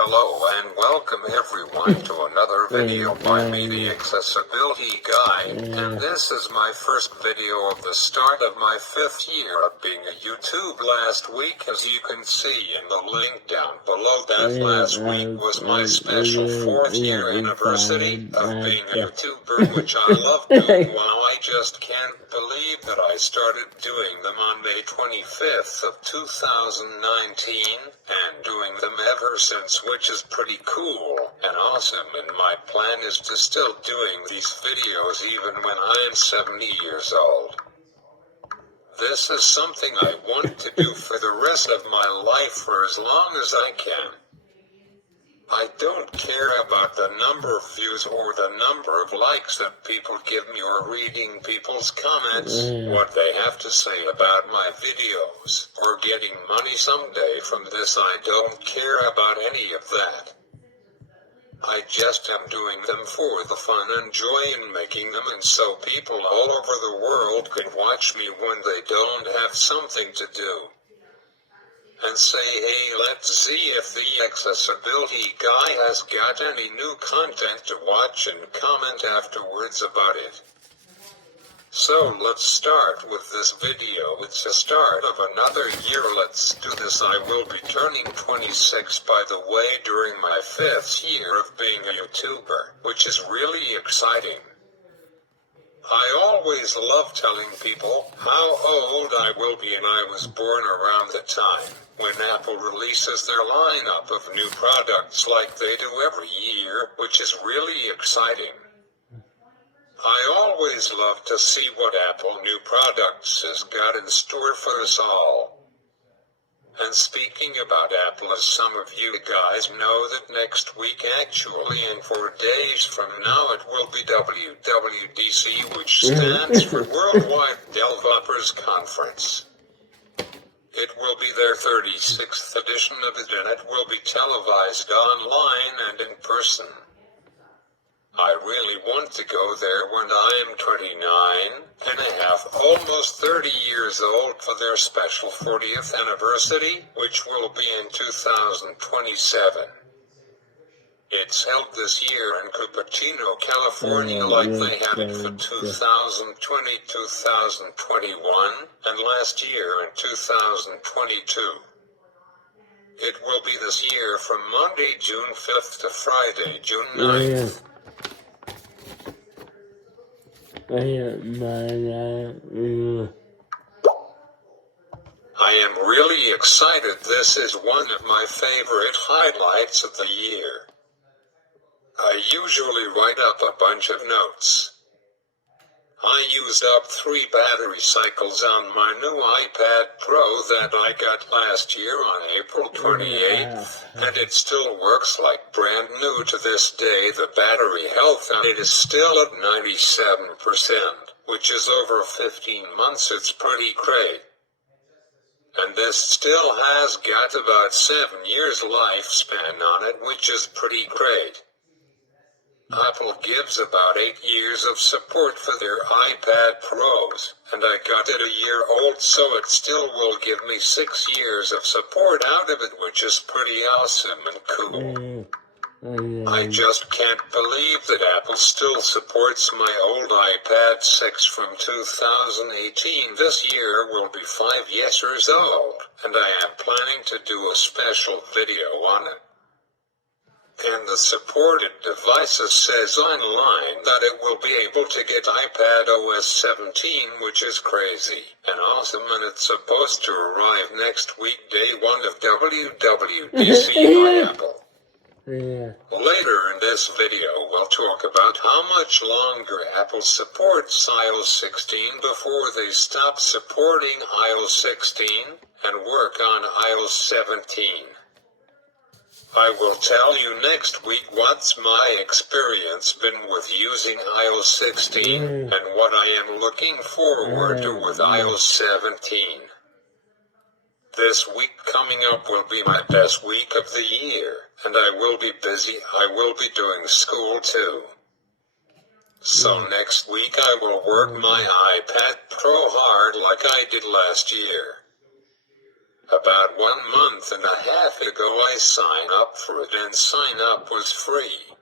Hello and welcome everyone to another video by me, the Accessibility Guide, and this is my first video of the start of my 5th year of being a YouTube. Last week, as you can see in the link down below, that last week was my special 4th year anniversary of being a YouTuber, which I love doing. Wow, I just can't believe that I started doing them on May 25th of 2019 and doing them ever since, which is pretty cool and awesome, and my plan is to still doing these videos even when I am 70 years old. This is something I want to do for the rest of my life for as long as I can. I don't care about the number of views or the number of likes that people give me or reading people's comments, what they have to say about my videos, or getting money someday from this. I don't care about any of that. I just am doing them for the fun and joy in making them, and so people all over the world can watch me when they don't have something to do. And say, hey, let's see if the accessibility guy has got any new content to watch and comment afterwards about it. So let's start with this video. It's the start of another year. Let's do this. I will be turning 26, by the way, during my 5th year of being a YouTuber, which is really exciting. I always love telling people how old I will be, and I was born around the time when Apple releases their lineup of new products like they do every year, which is really exciting. I always love to see what Apple new products has got in store for us all. And speaking about Apple, as some of you guys know, that next week, actually in 4 days from now, it will be WWDC, which stands for Worldwide Developers Conference. It will be their 36th edition of it, and it will be televised online and in person. I really want to go there when I am 29 and a half, almost 30 years old, for their special 40th anniversary, which will be in 2027. It's held this year in Cupertino, California, like they had it for 2020, 2021, and last year in 2022. It will be this year from Monday, June 5th to Friday, June 9th. I am really excited. This is one of my favorite highlights of the year. I usually write up a bunch of notes. I used up 3 battery cycles on my new iPad Pro that I got last year on April 28th, and it still works like brand new to this day. The battery health on it is still at 97%, which is over 15 months. It's pretty great. And this still has got about 7 years lifespan on it, which is pretty great. Apple gives about 8 years of support for their iPad Pros, and I got it a year old, so it still will give me 6 years of support out of it, which is pretty awesome and cool. I just can't believe that Apple still supports my old iPad 6 from 2018. This year will be 5 years old, and I am planning to do a special video on it. And the supported devices says online that it will be able to get iPad OS 17, which is crazy and awesome, and it's supposed to arrive next week, day 1 of WWDC by Apple. Later in this video, we'll talk about how much longer Apple supports iOS 16 before they stop supporting iOS 16 and work on iOS 17. I will tell you next week what's my experience been with using iOS 16 and what I am looking forward to with iOS 17. This week coming up will be my best week of the year, and I will be busy. I will be doing school too. So next week I will work my iPad Pro hard like I did last year. About 1.5 months ago I signed up for it and sign up was free.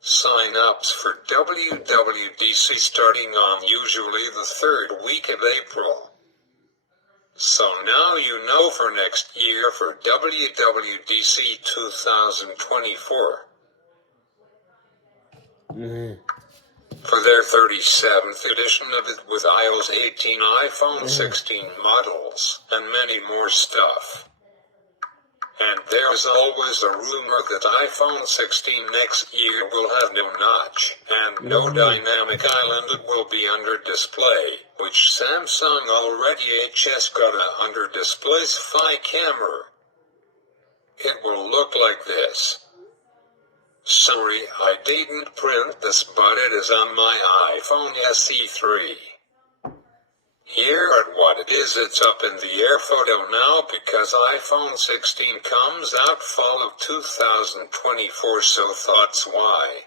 Sign-ups for WWDC starting on usually the 3rd week of April. So now you know for next year for WWDC 2024. For their 37th edition of it with iOS 18, iPhone 16 models, and many more stuff. And there's always a rumor that iPhone 16 next year will have no notch, and no dynamic island. It will be under display, which Samsung already has got a under display Fi camera. It will look like this. Sorry, I didn't print this, but it is on my iPhone SE3. Here at what it is, it's up in the air photo now because iPhone 16 comes out fall of 2024, so thoughts why.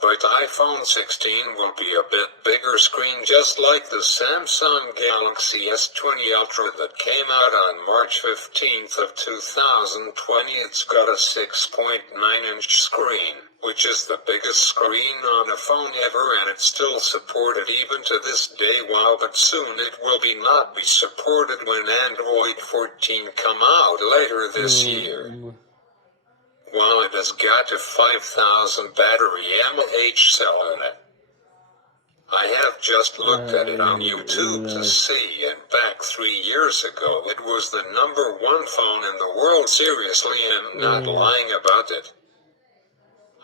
But iPhone 16 will be a bit bigger screen, just like the Samsung Galaxy S20 Ultra that came out on March 15th of 2020. It's got a 6.9-inch screen, which is the biggest screen on a phone ever, and it's still supported even to this day. Wow, but soon it will not be supported when Android 14 come out later this year. While it has got a 5,000 battery mAh cell in it. I have just looked at it on YouTube to see, and back 3 years ago it was the #1 phone in the world. Seriously, I'm not lying about it.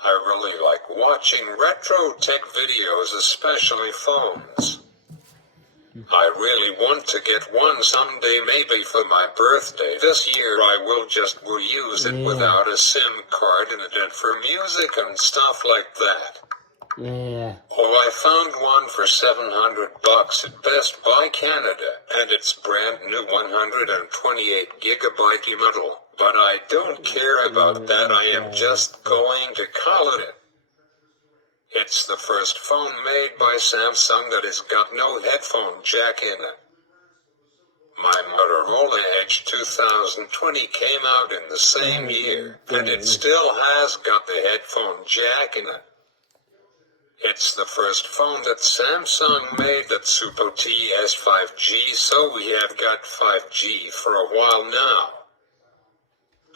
I really like watching retro tech videos, especially phones. I really want to get one someday, maybe for my birthday. This year I will use it without a SIM card in it, and for music and stuff like that. Oh, I found one for $700 at Best Buy Canada, and it's brand new 128 gigabyte model. But I don't care about that, I am just going to call it. It's the first phone made by Samsung that has got no headphone jack in it. My Motorola Edge 2020 came out in the same year, and it still has got the headphone jack in it. It's the first phone that Samsung made that supports 5G, so we have got 5G for a while now.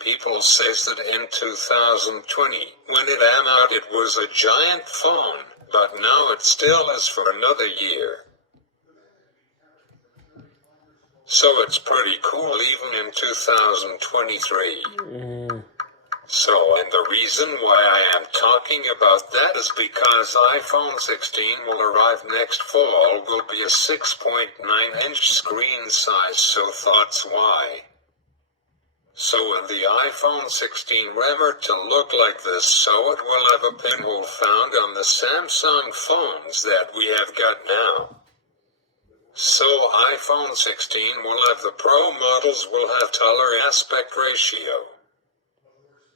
People says that in 2020, when it came out, it was a giant phone, but now it still is for another year. So it's pretty cool even in 2023. So, and the reason why I am talking about that is because iPhone 16 will arrive next fall, will be a 6.9-inch screen size, so thoughts why. So in the iPhone 16 rumor to look like this, so it will have a pinhole found on the Samsung phones that we have got now. So iPhone 16 will have the Pro models will have taller aspect ratio.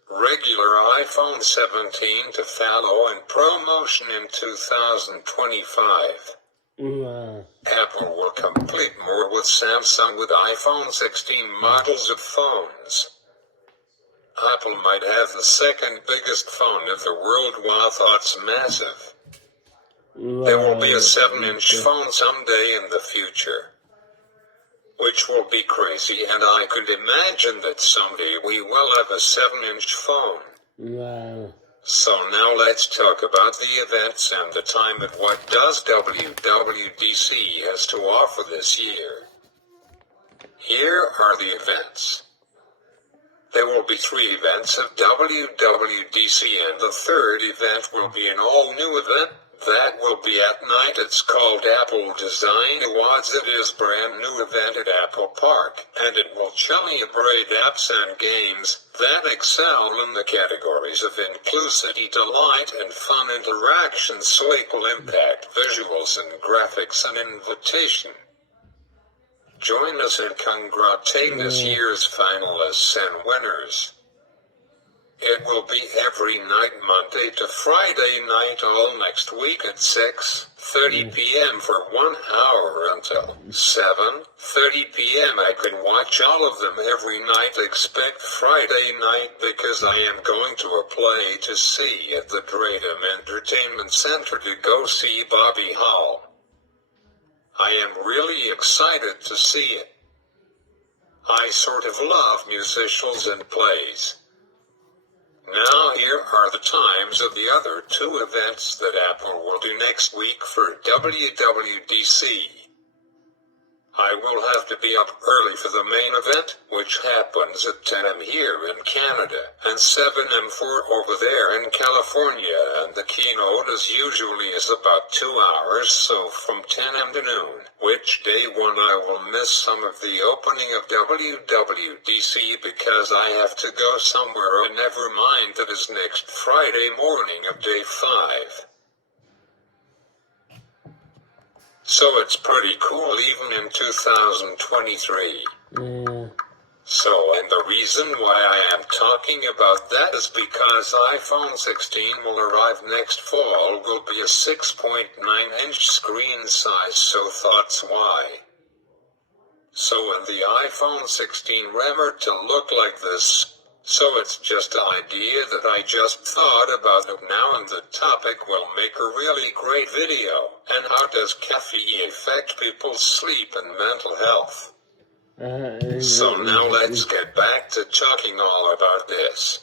Regular iPhone 17 to follow in promotion in 2025. Apple will complete more with Samsung with iPhone 16 models of phones. Apple might have the second biggest phone of the world, while thoughts massive. There will be a 7-inch phone someday in the future, which will be crazy, and I could imagine that someday we will have a 7-inch phone. So now let's talk about the events and the time at what does WWDC has to offer this year. Here are the events. There will be 3 events of WWDC, and the 3rd event will be an all-new event. That will be at night. It's called Apple Design Awards. It is a brand new event at Apple Park, and it will celebrate apps and games that excel in the categories of inclusivity, delight, and fun interaction, so equal impact, visuals and graphics, and invitation. Join us in congratulating this year's finalists and winners. It will be every night Monday to Friday night all next week at 6:30 p.m. for 1 hour until 7:30 p.m. I can watch all of them every night except Friday night because I am going to a play to see at the Dratum Entertainment Center to go see Bobby Hall. I am really excited to see it. I sort of love musicals and plays. Now here are the times of the other two events that Apple will do next week for WWDC. I will have to be up early for the main event, which happens at 10 a.m. here in Canada, and 7 a.m. over there in California, and the keynote as usually is about 2 hours, so from 10 a.m. to noon, which day one I will miss some of the opening of WWDC because I have to go somewhere, and never mind that is next Friday morning of day 5. So it's pretty cool even in 2023. So, and the reason why I am talking about that is because iPhone 16 will arrive next fall, will be a 6.9-inch screen size, so thoughts why? So when the iPhone 16 rumored to look like this, so it's just an idea that I just thought about it now, and the topic will make a really great video. And how does caffeine affect people's sleep and mental health? So now let's get back to talking all about this.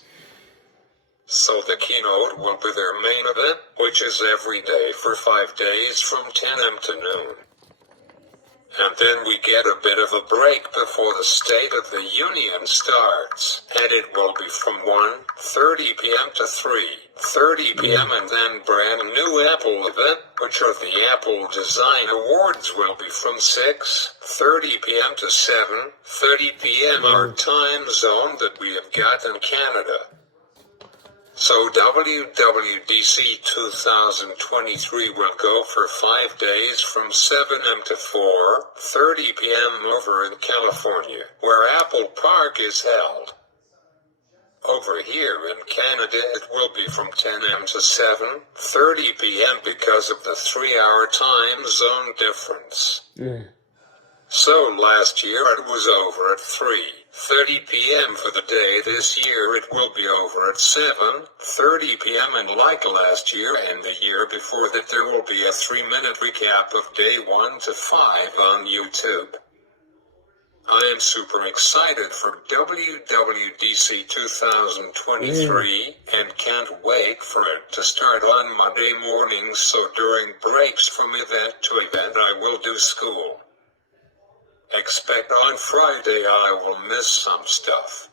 So the keynote will be their main event, which is every day for 5 days from 10 a.m. to noon. And then we get a bit of a break before the State of the Union starts, and it will be from 1:30 p.m. to 3:30 p.m. and then brand new Apple event, which are the Apple Design Awards, will be from 6:30 p.m. to 7:30 p.m. our time zone that we have got in Canada. So WWDC 2023 will go for 5 days from 7 a.m. to 4:30 p.m. over in California, where Apple Park is held. Over here in Canada it will be from 10 a.m. to 7:30 p.m. because of the 3-hour time zone difference. So last year it was over at 3:30 p.m. for the day. This year it will be over at 7:30 p.m. and like last year and the year before that there will be a 3-minute recap of day 1 to 5 on YouTube. I am super excited for WWDC 2023 and can't wait for it to start on Monday morning, so during breaks from event to event I will do school. Expect on Friday I will miss some stuff.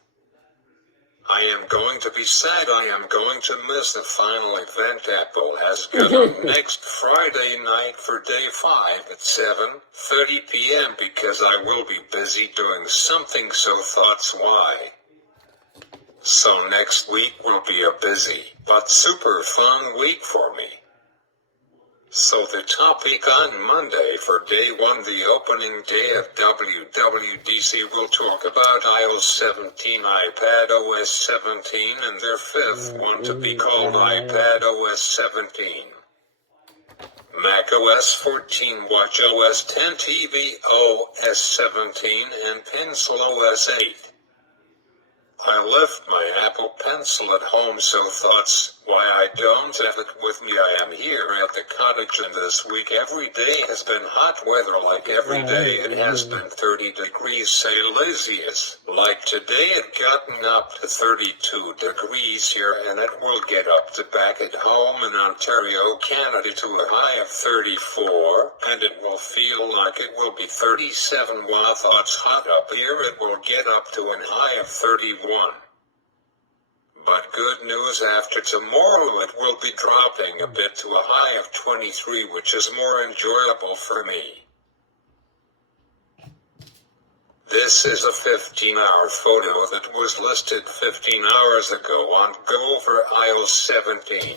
I am going to be sad. I am going to miss the final event Apple has got on next Friday night for day 5 at 7:30 p.m. because I will be busy doing something, so thoughts why. So next week will be a busy but super fun week for me. So the topic on Monday for day 1, the opening day of WWDC, will talk about iOS 17, iPadOS 17, and their 5th one to be called iPadOS 17. macOS 14, watchOS 10, tvOS 17, and pencilOS 8. I left my Apple Pencil at home, so thoughts why I don't have it with me. I am here at the cottage, and this week every day has been hot weather. Like every day it has been 30 degrees Celsius. Like today it gotten up to 32 degrees here, and it will get up to back at home in Ontario, Canada, to a high of 34, and it will feel like it will be 37 while thoughts hot up here. It will get up to a high of 31. But good news, after tomorrow it will be dropping a bit to a high of 23, which is more enjoyable for me. This is a 15-hour photo that was listed 15 hours ago on Go for iOS 17.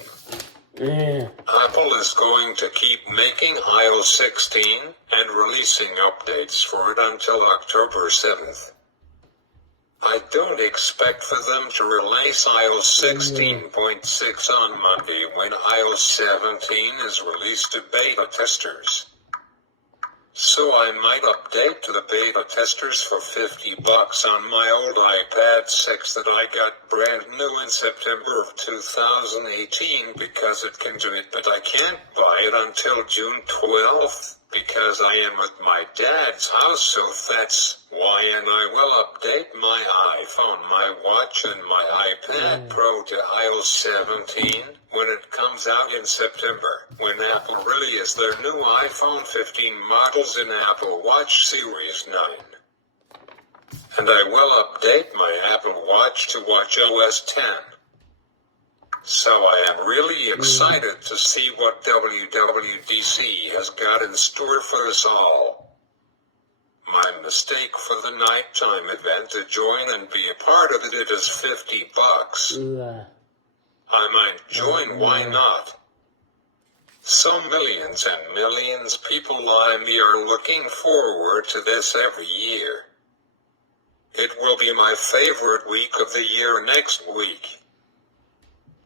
Apple is going to keep making iOS 16 and releasing updates for it until October 7th. I don't expect for them to release iOS 16.6 on Monday when iOS 17 is released to beta testers. So I might update to the beta testers for $50 on my old iPad 6 that I got brand new in September of 2018 because it can do it, but I can't buy it until June 12th because I am at my dad's house, so that's why, and I will update my iPhone, my watch, and my iPad Pro to iOS 17 when it comes out in September, when Apple releases their new iPhone 15 models in Apple Watch Series 9. And I will update my Apple Watch to watchOS 10. So I am really excited to see what WWDC has got in store for us all. My mistake for the nighttime event to join and be a part of it is $50. I might join, why not? So millions and millions people like me are looking forward to this every year. It will be my favorite week of the year next week.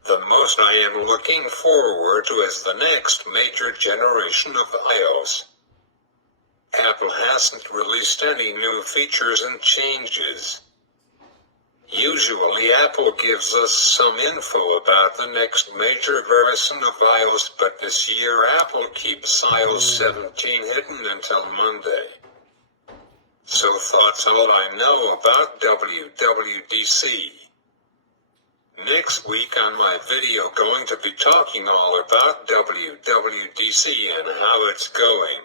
The most I am looking forward to is the next major generation of iOS. Apple hasn't released any new features and changes. Usually Apple gives us some info about the next major version of iOS, but this year Apple keeps iOS 17 hidden until Monday. So that's all I know about WWDC. Next week on my video going to be talking all about WWDC and how it's going.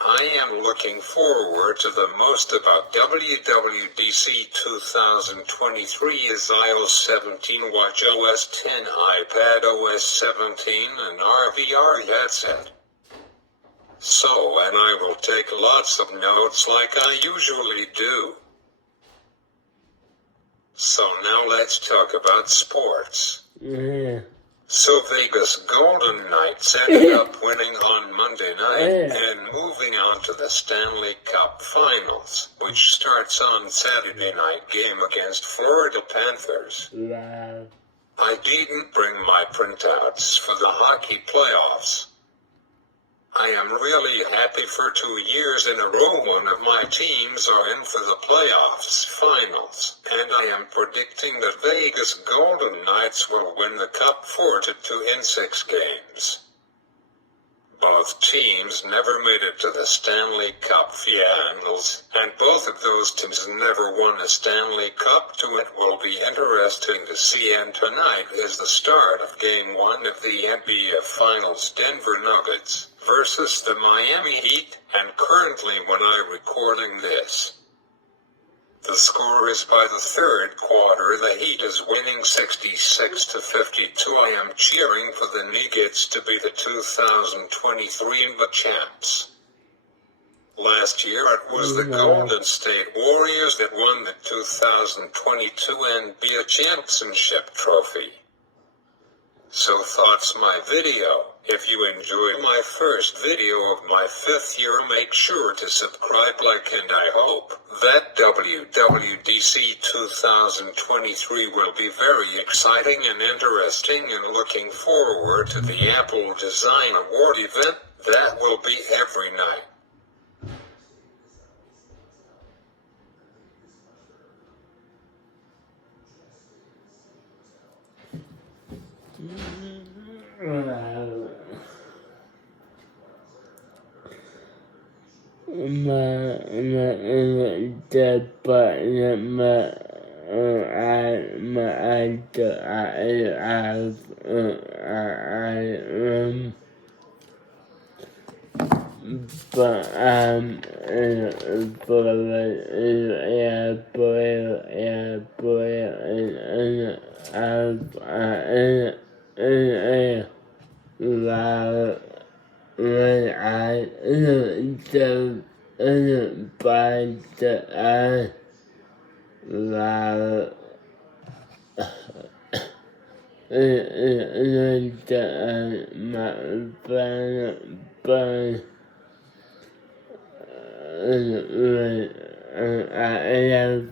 I am looking forward to the most about WWDC 2023 is iOS 17, watchOS 10, iPadOS 17, and RVR headset. So, and I will take lots of notes like I usually do. So now let's talk about sports. So Vegas Golden Knights ended up winning on Monday night and moving on to the Stanley Cup Finals, which starts on Saturday night game against Florida Panthers. I didn't bring my printouts for the hockey playoffs. I am really happy for 2 years in a row one of my teams are in for the playoffs finals, and I am predicting that Vegas Golden Knights will win the Cup 4-2 in 6 games. Both teams never made it to the Stanley Cup finals, and both of those teams never won a Stanley Cup, so it will be interesting to see, and tonight is the start of Game 1 of the NBA Finals, Denver Nuggets versus the Miami Heat, and currently when I'm recording this, the score is by the third quarter the Heat is winning 66-52. I am cheering for the Nuggets to be the 2023 NBA champs. Last year it was the Golden State Warriors that won the 2022 NBA championship trophy. So that's my video. If you enjoyed my first video of my 5th year, make sure to subscribe, like, and I hope that WWDC 2023 will be very exciting and interesting, and looking forward to the Apple Design Award event that will be every night. Yes,